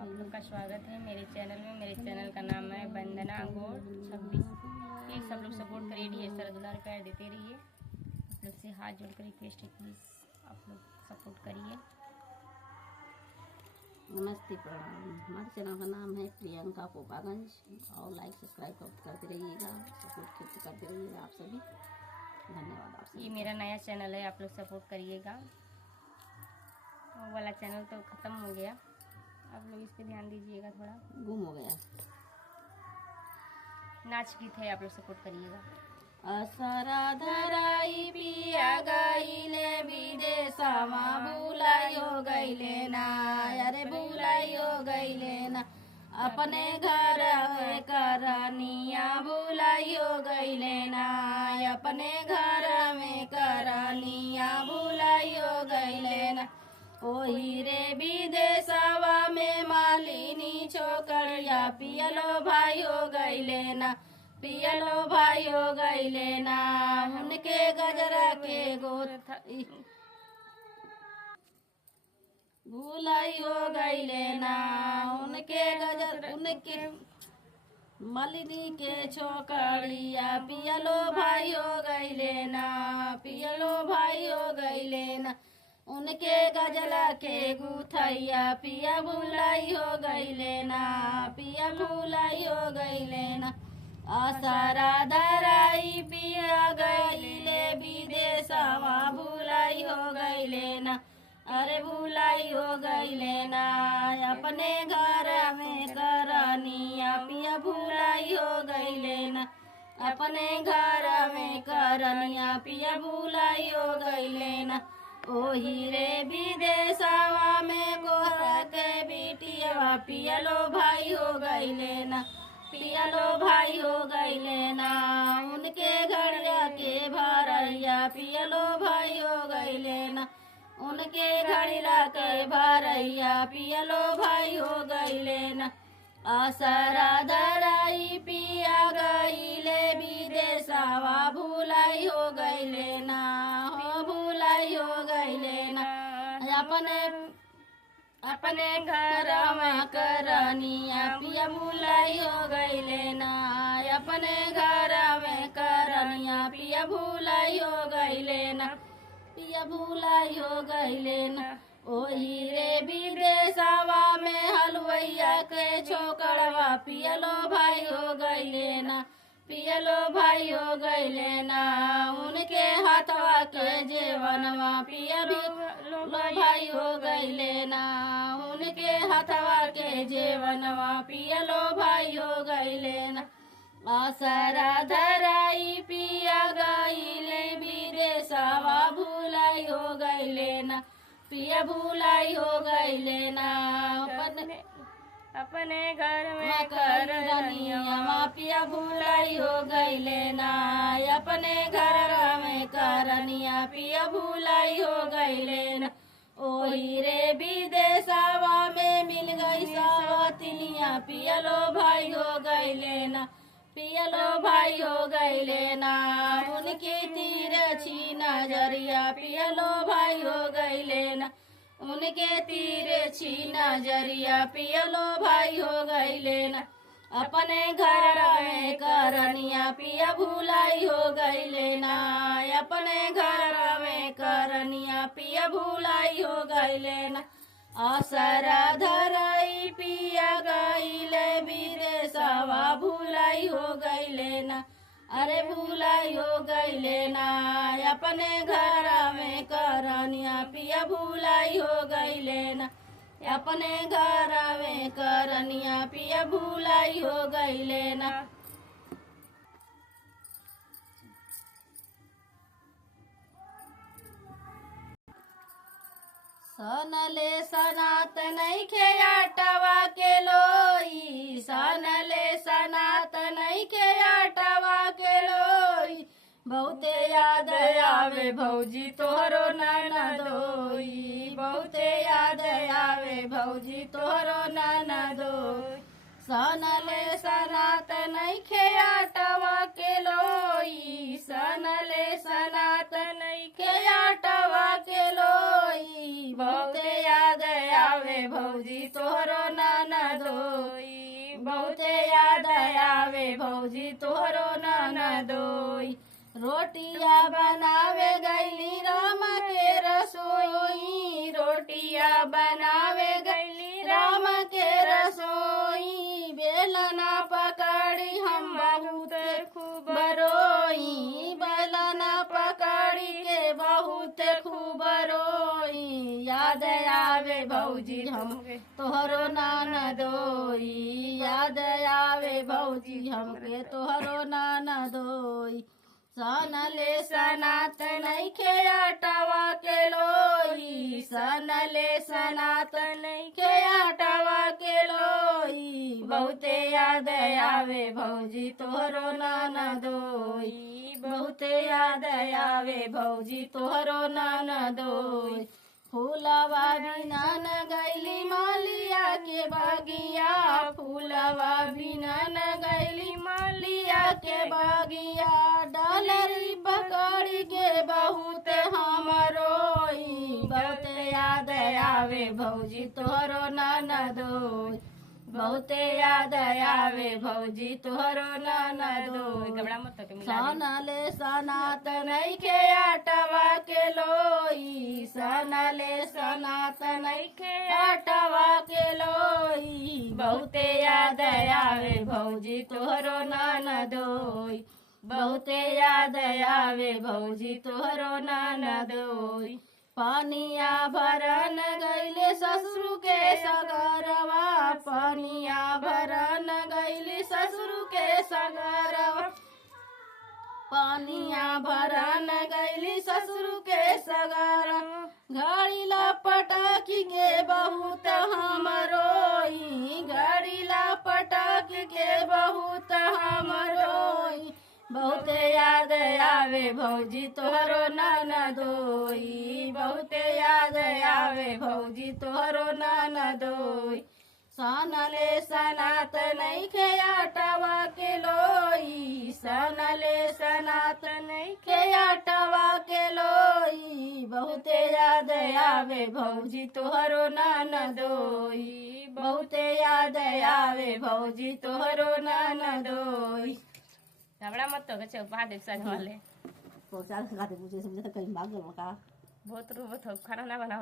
आप लोग का स्वागत है मेरे चैनल में। मेरे चैनल का नाम है वंदना गौड़ 26। प्लीज़ सब लोग सपोर्ट करिए, ढेर सारा दुलार प्यार देते रहिए। आप लोग से हाथ जोड़कर रिक्वेस्ट है, प्लीज़ आप लोग सपोर्ट करिए। नमस्ते, प्रणाम। हमारे चैनल का नाम है प्रियंका पोपागंज और लाइक सब्सक्राइब करते रहिएगा, सपोर्ट करते रहिएगा आप सभी। धन्यवाद आप सभी। ये मेरा नया चैनल है, आप लोग सपोर्ट करिएगा। वो वाला चैनल तो ख़त्म हो गया, आप लोग इस पे ध्यान दीजिएगा, थोड़ा गुम हो गया। नाच गीत है, आप लोग सपोर्ट करिएगा। असरा धराई पिया गईले विदेशमा बुलायो गईले ना, अरे बुलायो गईले ना। अपने घर में करनिया बुलायो गईले ना, अपने घर में करनिया बुलायो गईले ना। ओही रे विदेशवा में मालिनी छोकरिया पियलो भाइयो गईले ना, पियलो भाइयो गईले ना। उनके गजरा के गोथ भूलाइयो गईले ना, उनके मालिनी के छोकरिया पियलो भाइयो गईले ना, पियलो भाइयो गईले ना। उनके गजला के गुथैया पिया भूलाई हो गईले ना, पिया भूलाई हो गईले ना। असरा धराई पिया गईले विदेशमा भूलाई हो गईले ना, अरे भूलाई हो गईले ना। अपने घर में करनिया पिया भूलाई हो गईले ना, अपने घर में करनिया पिया भूलाई हो गईले ना। ओही रे विदेशवा में गोहरा के बिटिया पियलो भाई हो गईले ना, पियलो भाई हो गईले ना। उनके घड़िया के भरैया पियलो भाई हो गईले ना, उनके घड़िया के भरैया पियलो भाई हो गईले ना। असरा धराई पिया गईले विदेशवा भूलाई हो गईले ना, हो भूलाई हो गईले ना। अपने घर में करनिया पिया भूलाई हो गईले ना, अपने घर में करनिया पिया भूलाई हो गईले ना, पिया भूलाई हो गईले ना। ओही रे विदेशवा में हलवैया के छोकरवा पियलो भाई हो गईले ना, पियलो भाई हो गईले ना। उनके हाथवा के जेवनवा पियलो भाई हो गईले ना, उनके हाथवा के जेवनवा पियलो भाई हो गईले ना। असरा धराई पिया गईले विदेशवा भूलाई हो गईले ना, पिया भूलाई हो गईले ना। अपने घर में करनिया पिया भूलाई हो गईले ना, अपने घर में करनिया पिया भूलाई हो गईले ना। ओही रे विदेशवा में मिल गई सवतिनिया पियलो भाई हो गईले ना, पियलो भाई हो गईले ना। उनकी तिरछी नजरिया पियलो भाई हो गईले ना, उनके तिरछी नजरिया पियलो भाई हो गईले ना। अपने घर में करनिया पिया भूलाई हो गईले ना, अपने घर में करनिया पिया भूलाई हो गईले ना। असरा धराई पिया गईले विदेशवा भूलाई हो गईले ना, अरे भूलाई हो गईले ना। अपने घर में करनिया पिया भूलाई हो गईले ना, अपने घर में करनिया पिया भूलाई हो गईले ना। सनले सनात नइखे आटवा के लोई, सनले सनात नइखे आटवा के लोई। बहुते याद आवे भौजी तोहरो नाना दोई, बहुते याद आवे भौजी तोहरो नाना दोई। सनले सनात नइखे आटवा के लोई, सनले सनात नइखे आटवा के लोई। बहुते याद आवे भौजी तोहरो नाना भौजी तोहरो ननदोई रोटिया बनावे गईली राम के रसोई रोटिया बनावे गईली राम के रसोई बेलना पकड़ी हम बहुत खूब रोई बेलना पकड़ी के बहुत खूब रोई याद आवे भौजी हम तोहरो ननदोई याद आवे भौजी हमके तोहरो ननदोई सनले सनात नइखे आटवा के लोई सनले सनात नइखे आटवा के लोई बहुते याद आवे भौजी तोहरो ननदोई बहुते याद आवे भौजी तोहरो ननदोई फूलवा बिना न गईली मालिया के बगिया फूलवा बिना न गईली मालिया के बगिया डालरी पकड़ी के बहुत हम रोई बहुत याद आवे भौजी तोहरो ननदोई बहुते याद आवे भौजी तोहरो ननदोई घबरा मत तो मिला दे। सनले सनात नइखे आटवा के लोई सनले सनात नइखे आटवा के लोई बहुते याद आवे भौजी तोहरो ननदोई बहुते याद आवे भौजी तोहरो ननदोई पानिया भरन गईले ससुर के सगरवा पानिया भरन गईले ससुर के सगरवा पानिया भरन गईली ससुर के सगरवा घड़ी लपटकी के बहुत हम रोई घड़ी लपटकी के बहुत हम रोई बहुत याद आवे भौजी तोहरो ननदोई बहुत याद आवे भौजी तोहरो ननदोई सनले सनात नइखे आटवा के लोई सनले सनात नइखे आटवा के लोई बहुत याद आवे भौजी तोहरो ननदोई बहुत याद आवे भौजी तोहरो ननदोई घबरा मत तो कच्चे उपा दे सज वाले तो चाल खाते मुझे समझे कहीं भाग गया का बहुत रो बहुत खाना ना बना